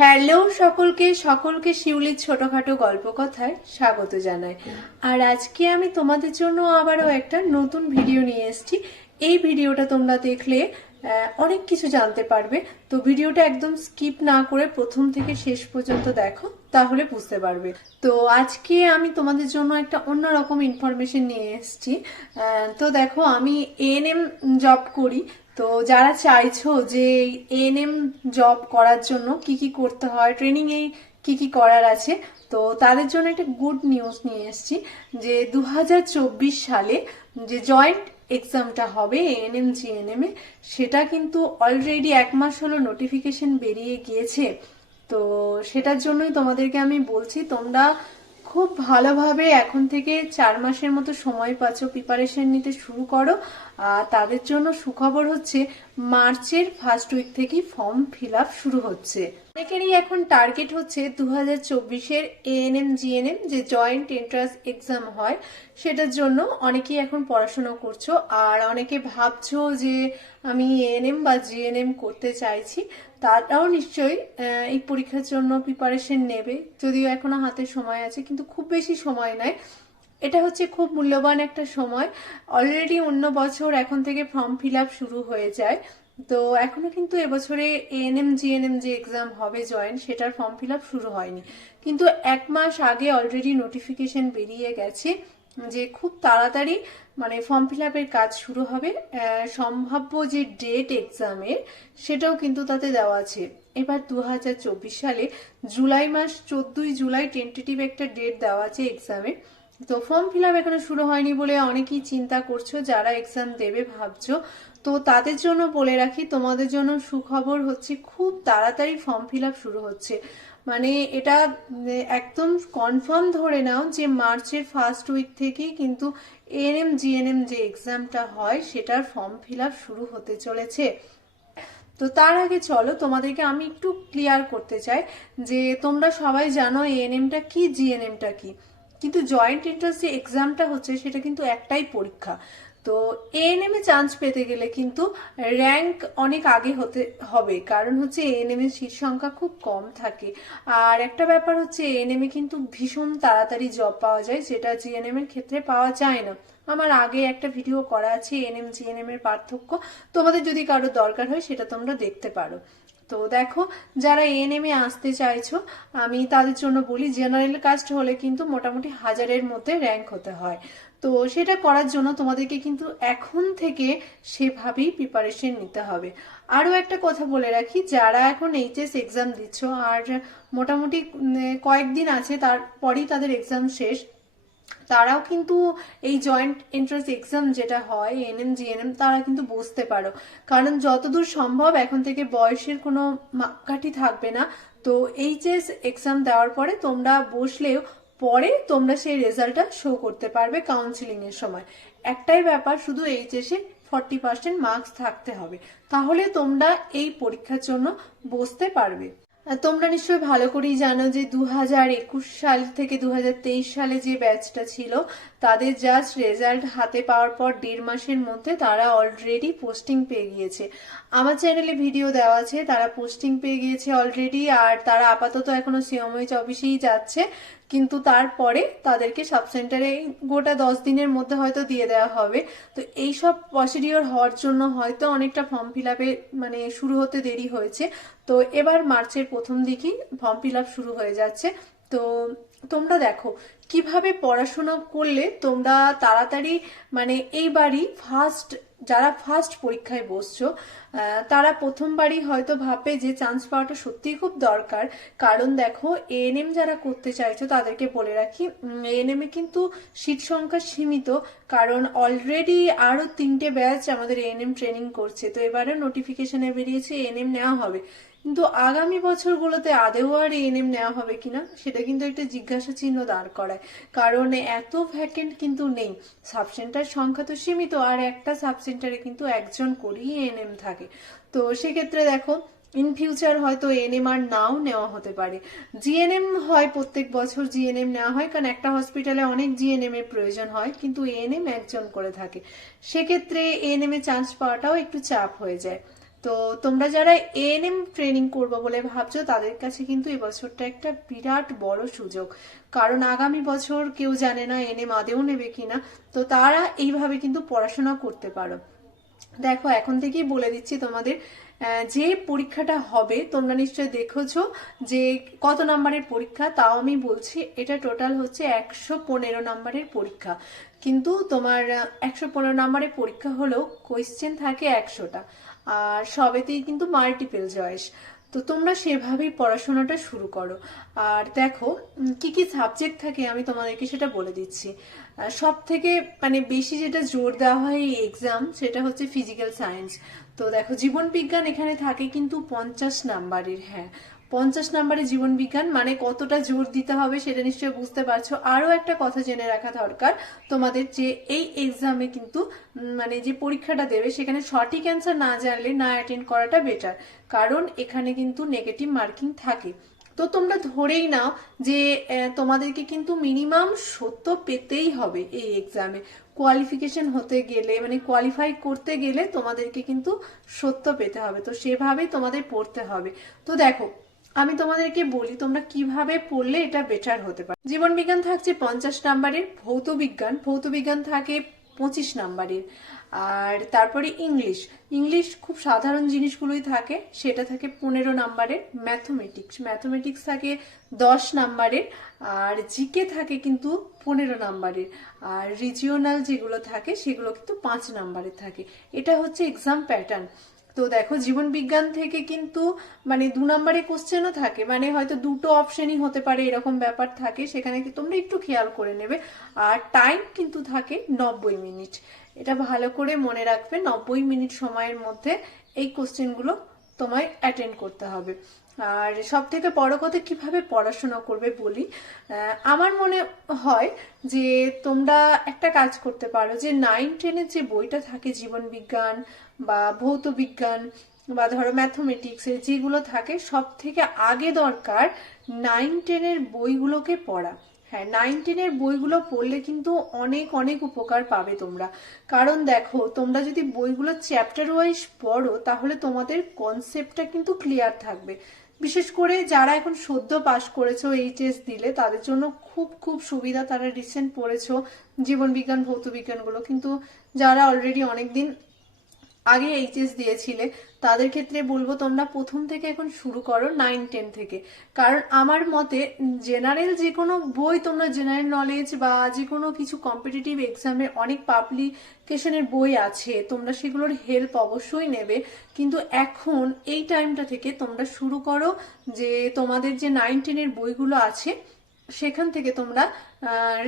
Hello সকলকে সকলকে শিউলির ছোটখাটো গল্প কথায় স্বাগত জানাই। আর আজকে আমি তোমাদের জন্য আবারও একটা নতুন ভিডিও নিয়ে এসেছি। এই ভিডিওটা তোমরা দেখলে অনেক কিছু জানতে পারবে। তো ভিডিওটা একদম স্কিপ না করে প্রথম থেকে শেষ পর্যন্ত দেখো, তাহলে বুঝতে পারবে। তো আজকে আমি তোমাদের জন্য একটা অন্যরকম ইনফরমেশন নিয়ে এসেছি। তো দেখো, আমি এএনএম জব করি। তো যারা চাইছো যে এএনএম জব করার জন্য কি কি করতে হয় ট্রেনিং এ কি কি করার আছে, তো তাদের জন্য একটা গুড নিউজ নিয়ে এসেছি যে দু হাজার চব্বিশ সালে যে জয়েন্ট এক্সামটা হবে এএনএম জিএনএম এ সেটা কিন্তু অলরেডি এক মাস হলো নোটিফিকেশন বেরিয়ে গিয়েছে। তো সেটার জন্যই তোমাদেরকে আমি বলছি, তোমরা খুব ভালোভাবে এখন থেকে চার মাসের মতো সময় পাচ্ছ প্রিপারেশন নিতে শুরু করো। তাদের জন্য সুখবর হচ্ছে মার্চের ফার্স্ট উইক থেকেই ফর্ম ফিল শুরু হচ্ছে। অনেকেরই এখন টার্গেট হচ্ছে দু হাজার চব্বিশের এএনএম জিএনএম যে জয়েন্ট এন্ট্রান্স এক্সাম হয়, সেটার জন্য অনেকেই এখন পড়াশোনা করছ। আর অনেকে ভাবছ যে আমি এএনএম বা জিএনএম করতে চাইছি, তারাও নিশ্চয়ই এই পরীক্ষার জন্য প্রিপারেশন নেবে। যদিও এখনও হাতে সময় আছে, কিন্তু খুব বেশি সময় নাই। এটা হচ্ছে খুব মূল্যবান একটা সময়। অলরেডি অন্য বছর এখন থেকে ফর্ম ফিল আপ শুরু হয়ে যায়। তো এখনও কিন্তু এবছরে এএনএম জিএনএম যে এক্সাম হবে জয়েন্ট সেটার ফর্ম ফিল আপ শুরু হয়নি। কিন্তু এক মাস আগে অলরেডি নোটিফিকেশন বেরিয়ে গেছে যে খুব তাড়াতাড়ি মানে ফর্ম ফিল আপের কাজ শুরু হবে। সম্ভাব্য যে ডেট এক্সামের সেটাও কিন্তু তাতে দেওয়া আছে। এবার দু হাজার চব্বিশ সালে জুলাই মাস, চোদ্দই জুলাই টেন্টেটিভ একটা ডেট দেওয়া আছে এক্সামের তো ফর্ম ফিল আপ এখনও শুরু হয়নি বলে অনেকেই চিন্তা করছ, যারা এক্সাম দেবে ভাবছ। তো তাদের জন্য বলে রাখি, তোমাদের জন্য সুখবর হচ্ছে খুব তাড়াতাড়ি ফর্ম ফিল আপ শুরু হচ্ছে। মানে এটা একদম কনফার্ম ধরে নাও যে মার্চের ফার্স্ট উইক থেকেই কিন্তু এএনএম জিএনএম যে এক্সামটা হয়, সেটার ফর্ম ফিল আপ শুরু হতে চলেছে। তো তার আগে চলো, তোমাদেরকে আমি একটু ক্লিয়ার করতে চাই যে তোমরা সবাই জানো এএনএমটা কি জিএনএমটা কি? কিন্তু জয়েন্ট এন্ট্রান্স যে এক্সামটা হচ্ছে সেটা কিন্তু একটাই পরীক্ষা। তো এএনএম এ চান্স পেতে গেলে কিন্তু র্যাঙ্ক অনেক আগে হতে হবে। কারণ হচ্ছে এএনএম এর সিট সংখ্যা খুব কম থাকে। আর একটা ব্যাপার হচ্ছে এএনএম এ কিন্তু ভীষণ তাড়াতাড়ি জব পাওয়া যায় যেটা জিএনএম এর ক্ষেত্রে পাওয়া যায় না। আমার আগে একটা ভিডিও করা আছে এনএম জিএনএম এর পার্থক্য। তোমাদের যদি কারও দরকার হয়, সেটা তোমরা দেখতে পারো। তো দেখো, যারা এএনএম আসতে চাইছো, আমি তাদের জন্য বলি জেনারেল কাস্ট হলে কিন্তু মোটামুটি হাজারের মধ্যে র্যাঙ্ক হতে হয়। তো সেটা করার জন্য তোমাদেরকে কিন্তু এখন থেকে সেভাবেই প্রিপারেশন নিতে হবে। আরও একটা কথা বলে রাখি, যারা এখন এইচএস এক্সাম দিচ্ছ, আর মোটামুটি কয়েকদিন আছে, তারপরেই তাদের এক্সাম শেষ তারাও কিন্তু এই জয়েন্ট এন্ট্রান্স এক্সাম যেটা হয় এনএম জিএনএম তারা কিন্তু বসতে পারো। কারণ যতদূর সম্ভব এখন থেকে বয়সের কোনো মাপকাঠি থাকবে না। তো এইচএস এক্সাম দেওয়ার পরে তোমরা বসলেও পরে তোমরা সেই রেজাল্টটা শো করতে পারবে কাউন্সিলিং এর সময়। একটাই ব্যাপার, শুধু এইচএসে ফর্টি পার্সেন্ট মার্কস থাকতে হবে। তাহলে তোমরা এই পরীক্ষার জন্য বসতে পারবে। তোমরা নিশ্চয়ই ভালো করেই জানো যে দু হাজার একুশ সাল থেকে দু হাজার তেইশ সালে যে ব্যাচটা ছিল, তাদের জাস্ট রেজাল্ট হাতে পাওয়ার পর দেড় মাসের মধ্যে তারা অলরেডি পোস্টিং পেয়ে গিয়েছে। আমার চ্যানেলে ভিডিও দেওয়া আছে, তারা পোস্টিং পেয়ে গিয়েছে অলরেডি আর তারা আপাতত এখনও সিএমএইচ অফিসেই যাচ্ছে। কিন্তু তারপরে তাদেরকে সাব সেন্টারে গোটা দশ দিনের মধ্যে হয়তো দিয়ে দেওয়া হবে। তো এই সব প্রসিডিওর হওয়ার জন্য হয়তো অনেকটা ফর্ম ফিল আপে মানে শুরু হতে দেরি হয়েছে। তো এবার মার্চের প্রথম দিকেই ফর্ম ফিল আপ শুরু হয়ে যাচ্ছে। তো তোমরা দেখো, কীভাবে পড়াশোনা করলে তোমরা তাড়াতাড়ি মানে এইবারই ফার্স্ট যারা ফার্স্ট পরীক্ষায় বসছো তারা প্রথমবারই হয়তো ভাবে যে চান্স পাওয়াটা সত্যিই খুব দরকার। কারণ দেখো এএনএম যারা করতে চাইছো, তাদেরকে বলে রাখি এএনএম এ কিন্তু সিট সংখ্যা সীমিত, কারণ অলরেডি আরও তিনটে ব্যাচ আমাদের এএনএম ট্রেনিং করছে। তো এবারে নোটিফিকেশনে বেরিয়েছে এএনএম নেওয়া হবে। কিন্তু আগামী বছরগুলোতে আদেও আর এএনএম নেওয়া হবে কিনা, সেটা কিন্তু একটা জিজ্ঞাসা চিহ্ন দাঁড় করায়। কারণ এত ভ্যাকেন্ট কিন্তু নেই। সাব সেন্টার সংখ্যা তো সীমিত, আর একটা সাব সেন্টারে কিন্তু একজন করেই এএনএম থাকে। তো সেক্ষেত্রে দেখো ইন ফিউচার হয়তো এনএম আর নাও নেওয়া হতে পারে। জিএনএম হয় প্রত্যেক বছর জিএনএম নেওয়া হয়, কারণ একটা হসপিটালে অনেক জিএনএম এর প্রয়োজন হয়, কিন্তু এএনএম একজন করে থাকে। সেক্ষেত্রে এএনএম এ চান্স পাওয়াটাও একটু চাপ হয়ে যায়। তো তোমরা যারা এএনএম ট্রেনিং করব বলে ভাবছ, তাদের কাছে কিন্তু এবছরটা একটা বিরাট বড় সুযোগ। কারণ আগামী বছর কেউ জানে না এনএম আদেও নেবে কিনা, তো তারা এইভাবে কিন্তু পড়াশোনা করতে পারো। দেখো, এখন থেকেই বলে দিচ্ছি তোমাদের যে পরীক্ষাটা হবে, তোমরা নিশ্চয়ই দেখেছ যে কত নাম্বারের পরীক্ষা, তাও আমি বলছি এটা টোটাল হচ্ছে একশো পনেরো নাম্বারের পরীক্ষা। কিন্তু তোমার একশো পনেরো নাম্বারের পরীক্ষা হলেও কোয়েশ্চেন থাকে একশোটা। আর সবেতেই কিন্তু মাল্টিপেল চয়েস তো তোমরা সেভাবেই পড়াশোনাটা শুরু করো। আর দেখো কি কি সাবজেক্ট থাকে আমি তোমাদেরকে সেটা বলে দিচ্ছি। সব থেকে মানে বেশি যেটা জোর দেওয়া হয় এই এক্সাম সেটা হচ্ছে ফিজিক্যাল সায়েন্স তো দেখো, জীবন বিজ্ঞান এখানে থাকে কিন্তু পঞ্চাশ নাম্বারের হ্যাঁ। পঞ্চাশ নাম্বারের জীবন বিজ্ঞান মানে কতটা জোর দিতে হবে সেটা নিশ্চয়ই বুঝতে পারছ। আরও একটা কথা জেনে রাখা দরকার, তোমাদের যে এই এক্সামে কিন্তু মানে যে পরীক্ষাটা দেবে, সেখানে সঠিক অ্যান্সার না জানলে না অ্যাটেন্ড করাটা বেটার কারণ এখানে কিন্তু নেগেটিভ মার্কিং থাকে। তো তোমরা ধরেই নাও যে তোমাদেরকে কিন্তু মিনিমাম সত্য পেতেই হবে এই এক্সামে কোয়ালিফিকেশন হতে গেলে মানে কোয়ালিফাই করতে গেলে তোমাদেরকে কিন্তু সত্য পেতে হবে। তো সেভাবেই তোমাদের পড়তে হবে। তো দেখো আমি তোমাদেরকে বলি, তোমরা কীভাবে পড়লে এটা বেটার হতে পারে। জীবন বিজ্ঞান থাকছে পঞ্চাশ নাম্বারের ভৌত বিজ্ঞান ভৌত বিজ্ঞান থাকে পঁচিশ নাম্বারের। আর তারপরে ইংলিশ ইংলিশ খুব সাধারণ জিনিসগুলোই থাকে, সেটা থাকে পনেরো নাম্বারের ম্যাথমেটিক্স ম্যাথমেটিক্স থাকে দশ নাম্বারের, আর জিকে থাকে কিন্তু পনেরো নাম্বারের। আর রিজিওনাল যেগুলো থাকে, সেগুলো কিন্তু পাঁচ নাম্বারের থাকে। এটা হচ্ছে এক্সাম প্যাটার্ন তো দেখো, জীবন বিজ্ঞান থেকে কিন্তু মানে দু নম্বরে কোশ্চেনও থাকে। মানে হয়তো দুটো অপশনই হতে পারে, এরকম ব্যাপার থাকে। সেখানে তোমরা একটু খেয়াল করে নেবে। আর টাইম কিন্তু থাকে নব্বই মিনিট এটা ভালো করে মনে রাখবে, নব্বই মিনিট সময়ের মধ্যে এই কোশ্চেনগুলো তোমায় অ্যাটেন্ড করতে হবে। আর সব থেকে বড় কথা, কীভাবে পড়াশোনা করবে বলি? আমার মনে হয় যে তোমরা একটা কাজ করতে পারো যে নাইন টেনের যে বইটা থাকে, জীবন বিজ্ঞান বা ভৌত বিজ্ঞান বা ধরো ম্যাথমেটিক্সের যেগুলো থাকে সব থেকে আগে দরকার নাইন টেনের বইগুলোকে পড়া। হ্যাঁ নাইন টেনের বইগুলো পড়লে কিন্তু অনেক অনেক উপকার পাবে তোমরা। কারণ দেখো, তোমরা যদি বইগুলো চ্যাপ্টার ওয়াইজ পড়ো, তাহলে তোমাদের কনসেপ্টটা কিন্তু ক্লিয়ার থাকবে। বিশেষ করে যারা এখন সদ্য পাশ করেছ এইচএস দিলে, তাদের জন্য খুব খুব সুবিধা। তারা রিসেন্ট পড়েছো জীবন বিজ্ঞান, ভৌত বিজ্ঞানগুলো। কিন্তু যারা অলরেডি অনেকদিন আগে এইচএস দিয়েছিলে, তাদের ক্ষেত্রে বলব তোমরা প্রথম থেকে এখন শুরু করো নাইন টেন থেকে। কারণ আমার মতে জেনারেল যে কোনো বই তোমরা জেনারেল নলেজ বা যে কোনো কিছু কম্পিটিটিভ এক্সামে অনেক পাবলিকেশনের বই আছে, তোমরা সেগুলোর হেল্প অবশ্যই নেবে। কিন্তু এখন এই টাইমটা থেকে তোমরা শুরু করো যে তোমাদের যে নাইন টেনের বইগুলো আছে, সেখান থেকে তোমরা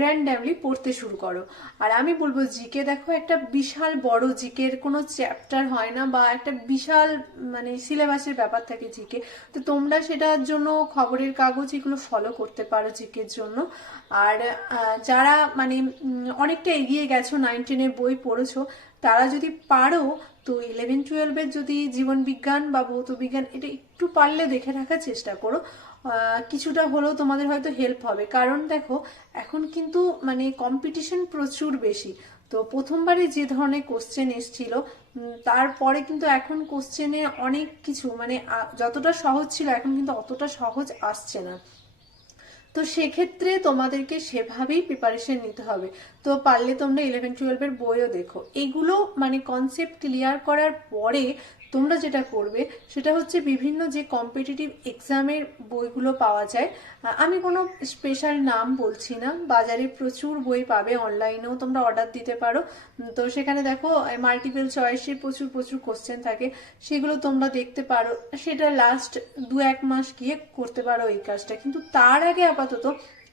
র্যান্ডামলি পড়তে শুরু করো। আর আমি বলব, জিকে দেখো, একটা বিশাল বড় জিকের কোনো চ্যাপ্টার হয় না বা একটা বিশাল মানে সিলেবাসের ব্যাপার থাকে জিকে। তো তোমরা সেটার জন্য খবরের কাগজ এগুলো ফলো করতে পারো জিকের জন্য। আর যারা মানে অনেকটা এগিয়ে গেছো নাইন টেনের বই পড়েছো, তারা যদি পারো, তো ইলেভেন টুয়েলভের যদি জীবন বিজ্ঞান বা ভৌত বিজ্ঞান, এটা একটু পারলে দেখে রাখার চেষ্টা করো। কিছুটা হলেও তোমাদের হয়তো হেল্প হবে। কারণ দেখো, এখন কিন্তু মানে কম্পিটিশন প্রচুর বেশি। তো প্রথমবারে যে ধরনের কোশ্চেন এসছিল তারপরে কিন্তু এখন কোশ্চেনে অনেক কিছু মানে যতটা সহজ ছিল, এখন কিন্তু অতটা সহজ আসছে না। তো সেক্ষেত্রে তোমাদেরকে সেভাবেই প্রিপারেশন নিতে হবে। তো পারলে তোমরা ইলেভেন টুয়েলভের বইও দেখো। এগুলো মানে কনসেপ্ট ক্লিয়ার করার পরে তোমরা যেটা করবে, সেটা হচ্ছে বিভিন্ন যে কম্পিটিটিভ এক্সামের বইগুলো পাওয়া যায় আমি কোনো স্পেশাল নাম বলছি না, বাজারে প্রচুর বই পাবে অনলাইনেও তোমরা অর্ডার দিতে পারো। তো সেখানে দেখো মাল্টিপল চয়েসে প্রচুর প্রচুর কোশ্চেন থাকে, সেগুলো তোমরা দেখতে পারো। সেটা লাস্ট দু এক মাস গিয়ে করতে পারো এই কাজটা। কিন্তু তার আগে আপাতত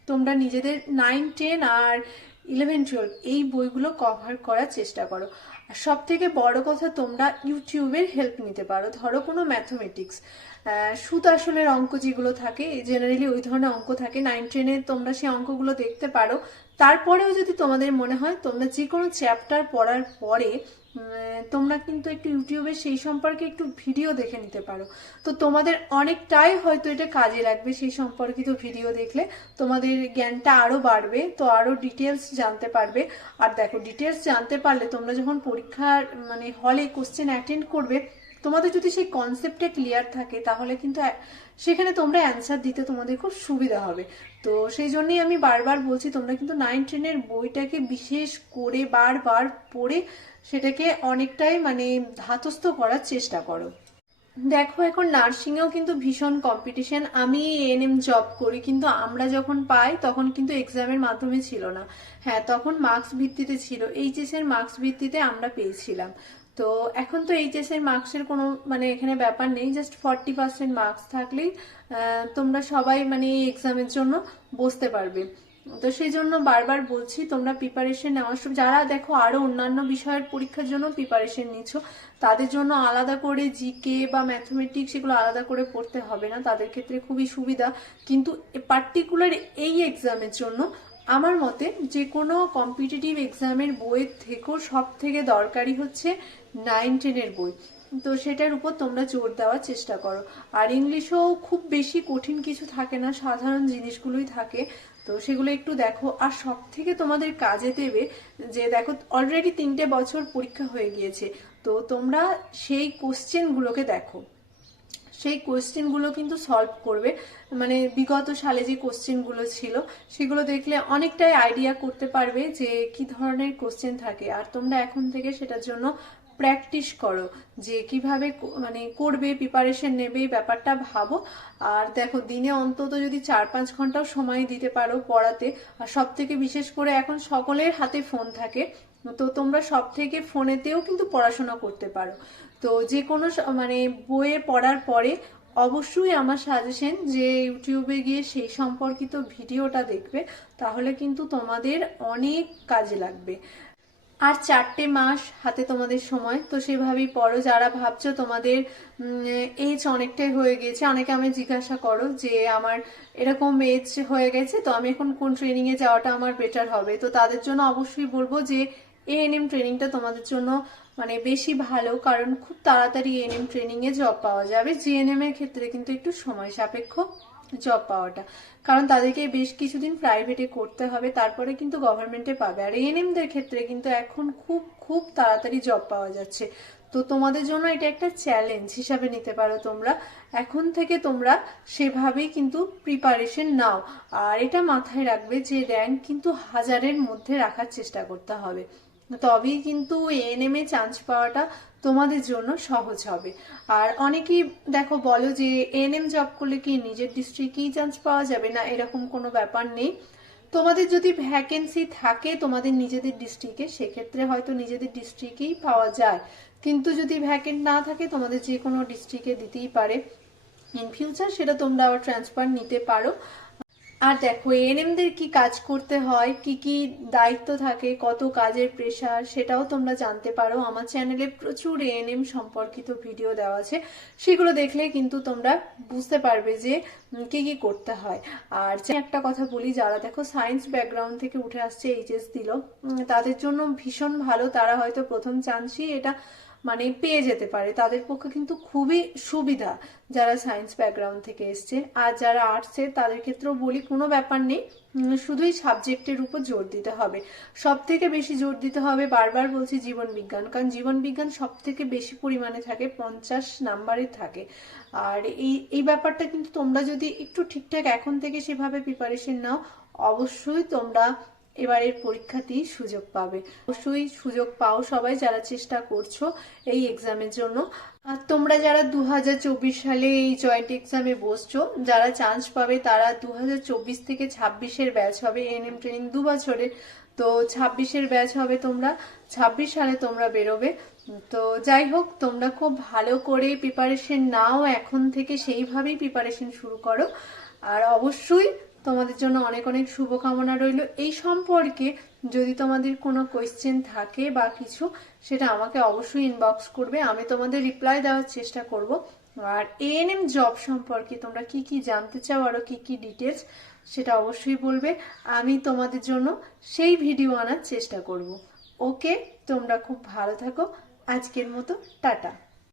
তোমরা নিজেদের নাইন টেন আর ইলেভেন টুয়েলভ এই বইগুলো কভার করার চেষ্টা করো। আর সব থেকে বড় কথা তোমরা ইউটিউবের হেল্প নিতে পারো। ধরো কোনো ম্যাথমেটিক্স সুত আসলের অঙ্ক যেগুলো থাকে জেনারেলি ওই ধরনের অঙ্ক থাকে। নাইন টেনে তোমরা সেই অঙ্কগুলো দেখতে পারো। তারপরেও যদি তোমাদের মনে হয় তোমরা যে কোনো চ্যাপ্টার পড়ার পরে তোমরা কিন্তু একটু ইউটিউবে সেই সম্পর্কে একটু ভিডিও দেখে নিতে পারো। তো তোমাদের অনেকটাই হয়তো এটা কাজে লাগবে সেই সম্পর্কিত ভিডিও দেখলে। তোমাদের জ্ঞানটা আরও বাড়বে, তো আরও ডিটেলস জানতে পারবে। আর দেখো ডিটেলস জানতে পারলে তোমরা যখন পরীক্ষার মানে হলে কোশ্চেন অ্যাটেন্ড করবে তোমাদের যদি সেই কনসেপ্টটা ক্লিয়ার থাকে, তাহলে কিন্তু সেখানে তোমরা অ্যান্সার দিতে তোমাদের খুব সুবিধা হবে। তো সেই জন্যই আমি বারবার বলছি, তোমরা কিন্তু নাইন টেনের বইটাকে বিশেষ করে বারবার পড়ে সেটাকে অনেকটাই মানে ধাতস্থ করার চেষ্টা করো। দেখো, এখন নার্সিংয়েও কিন্তু ভীষণ কম্পিটিশন আমি এএনএম জব করি, কিন্তু আমরা যখন পাই, তখন কিন্তু এক্সামের মাধ্যমে ছিল না। হ্যাঁ তখন মার্কস ভিত্তিতে ছিল। এইচএস এর মার্কস ভিত্তিতে আমরা পেয়েছিলাম। তো এখন তো এইচএস এর মার্কসের কোনো মানে এখানে ব্যাপার নেই জাস্ট ফর্টি পার্সেন্ট মার্কস থাকলেই তোমরা সবাই মানে এই এক্সামের জন্য বসতে পারবে। তো সেই জন্য বারবার বলছি, তোমরা প্রিপারেশন নেওয়ার সময় যারা দেখো আরও অন্যান্য বিষয়ের পরীক্ষার জন্য প্রিপারেশন নিচ্ছ তাদের জন্য আলাদা করে জিকে বা ম্যাথমেটিক্স সেগুলো আলাদা করে পড়তে হবে না, তাদের ক্ষেত্রে খুবই সুবিধা। কিন্তু পার্টিকুলার এই এক্সামের জন্য আমার মতে যে কোনো কম্পিটিটিভ এক্সামের বইয়ের থেকেও সব থেকে দরকারি হচ্ছে নাইন টেনের বই। তো সেটার উপর তোমরা জোর দেওয়ার চেষ্টা করো। আর ইংলিশও খুব বেশি কঠিন কিছু থাকে না, সাধারণ জিনিসগুলোই থাকে। তো সেগুলো একটু দেখো। আর সব থেকে তোমাদের কাজে দেবে যে দেখো অলরেডি তিনটে বছর পরীক্ষা হয়ে গিয়েছে। তো তোমরা সেই কোশ্চেনগুলোকে দেখো। সেই কোশ্চেনগুলো কিন্তু সলভ করবে। মানে বিগত সালে যে কোশ্চেনগুলো ছিল, সেগুলো দেখলে অনেকটাই আইডিয়া করতে পারবে যে কি ধরনের কোশ্চেন থাকে। আর তোমরা এখন থেকে সেটার জন্য প্র্যাকটিস করো যে কীভাবে মানে করবে প্রিপারেশন নেবে ব্যাপারটা ভাবো। আর দেখো, দিনে অন্তত যদি চার পাঁচ ঘন্টাও সময় দিতে পারো পড়াতে, আর সব থেকে বিশেষ করে এখন সকলের হাতে ফোন থাকে। তো তোমরা সব থেকে ফোনেতেও কিন্তু পড়াশোনা করতে পারো। তো যে কোনো মানে বইয়ে পড়ার পরে অবশ্যই আমার সাজেশন যে ইউটিউবে গিয়ে সেই সম্পর্কিত ভিডিওটা দেখবে, তাহলে কিন্তু তোমাদের অনেক কাজে লাগবে। আর চারটে মাস হাতে তোমাদের সময়, তো সেভাবেই পড়ো। যারা ভাবছ তোমাদের এজ অনেকটাই হয়ে গেছে, অনেকে আমি জিজ্ঞাসা করো যে আমার এরকম এজ হয়ে গেছে, তো আমি এখন কোন ট্রেনিং এ যাওয়াটা আমার বেটার হবে? তো তাদের জন্য অবশ্যই বলব যে এএনএম ট্রেনিংটা তোমাদের জন্য মানে বেশি ভালো, কারণ খুব তাড়াতাড়ি এএনএম ট্রেনিং এ জব পাওয়া যাবে। জিএনএম এর ক্ষেত্রে কিন্তু একটু সময় সাপেক্ষ জব পাওয়াটা। কারণ তাদেরকে বেশ কিছুদিন প্রাইভেটে করতে হবে, তারপরে কিন্তু গভর্নমেন্টে পাবে। আর এএনএমদের ক্ষেত্রে কিন্তু এখন খুব খুব তাড়াতাড়ি জব পাওয়া যাচ্ছে। তো তোমাদের জন্য এটা একটা চ্যালেঞ্জ হিসাবে নিতে পারো তোমরা। এখন থেকে তোমরা সেভাবেই কিন্তু প্রিপারেশন নাও। আর এটা মাথায় রাখবে যে র্যাঙ্ক কিন্তু হাজারের মধ্যে রাখার চেষ্টা করতে হবে। তবেই কিন্তু এএনএম চান্স পাওয়াটা তোমাদের জন্য সহজ হবে। আর অনেকেই দেখো বলো যে এএনএম জব করলে কি নিজের ডিস্ট্রিক্টেই চান্স পাওয়া যাবে না? এরকম কোনো ব্যাপার নেই। তোমাদের যদি ভ্যাকেন্সি থাকে তোমাদের নিজেদের ডিস্ট্রিক্টে সেক্ষেত্রে হয়তো নিজেদের ডিস্ট্রিক্টেই পাওয়া যায়। কিন্তু যদি ভ্যাকেন্ট না থাকে তোমাদের যে কোনো ডিস্ট্রিক্টে দিতেই পারে। ইন ফিউচার সেটা তোমরা আবার ট্রান্সফার নিতে পারো। আর দেখো এএনএমদের কি কাজ করতে হয়? কি কি দায়িত্ব থাকে? কত কাজের প্রেশার সেটাও তোমরা জানতে পারো। আমার চ্যানেলে প্রচুর এএনএম সম্পর্কিত ভিডিও দেওয়া আছে। সেগুলো দেখলে কিন্তু তোমরা বুঝতে পারবে যে কি কি করতে হয়। আর একটা কথা বলি, যারা দেখো সায়েন্স ব্যাকগ্রাউন্ড থেকে উঠে আসছে এইচএস দিল তাদের জন্য ভীষণ ভালো। তারা হয়তো প্রথম চান্সই এটা মানে পেয়ে যেতে পারে। তাদের পক্ষে কিন্তু খুবই সুবিধা যারা সায়েন্স ব্যাকগ্রাউন্ড থেকে এসছে। আর যারা আর্টসে তাদের ক্ষেত্রেও বলি কোনো ব্যাপার নেই। শুধুই সাবজেক্টের উপর জোর দিতে হবে। সব থেকে বেশি জোর দিতে হবে, বারবার বলছি জীবন বিজ্ঞান, কারণ জীবন বিজ্ঞান সব থেকে বেশি পরিমাণে থাকে, পঞ্চাশ নাম্বারে থাকে। আর এই এই ব্যাপারটা কিন্তু তোমরা যদি একটু ঠিকঠাক এখন থেকে সেভাবে প্রিপারেশন নাও, অবশ্যই তোমরা এবারের পরীক্ষাতেই সুযোগ পাবে। অবশ্যই সুযোগ পাও সবাই যারা চেষ্টা করছ এই এক্সামের জন্য। আর তোমরা যারা দু হাজার চব্বিশ সালে এই জয়েন্ট এক্সামে বসছো, যারা চান্স পাবে তারা দু হাজার চব্বিশ থেকে ছাব্বিশের ব্যাচ হবে এনএম ট্রেনিং দু বছরের তো ছাব্বিশের ব্যাচ হবে তোমরা, ছাব্বিশ সালে তোমরা বেরোবে। তো যাই হোক, তোমরা খুব ভালো করে প্রিপারেশন নাও, এখন থেকে সেইভাবেই প্রিপারেশন শুরু করো। আর অবশ্যই তোমাদের জন্য অনেক অনেক শুভকামনা রইল। এই সম্পর্কে যদি তোমাদের কোনো কোয়েশ্চেন থাকে বা কিছু, সেটা আমাকে অবশ্যই ইনবক্স করবে। আমি তোমাদের রিপ্লাই দেওয়ার চেষ্টা করব। আর এএনএম জব সম্পর্কে তোমরা কি কি জানতে চাও আরও কি কি ডিটেলস সেটা অবশ্যই বলবে। আমি তোমাদের জন্য সেই ভিডিও আনার চেষ্টা করব। ওকে তোমরা খুব ভালো থাকো। আজকের মতো টাটা।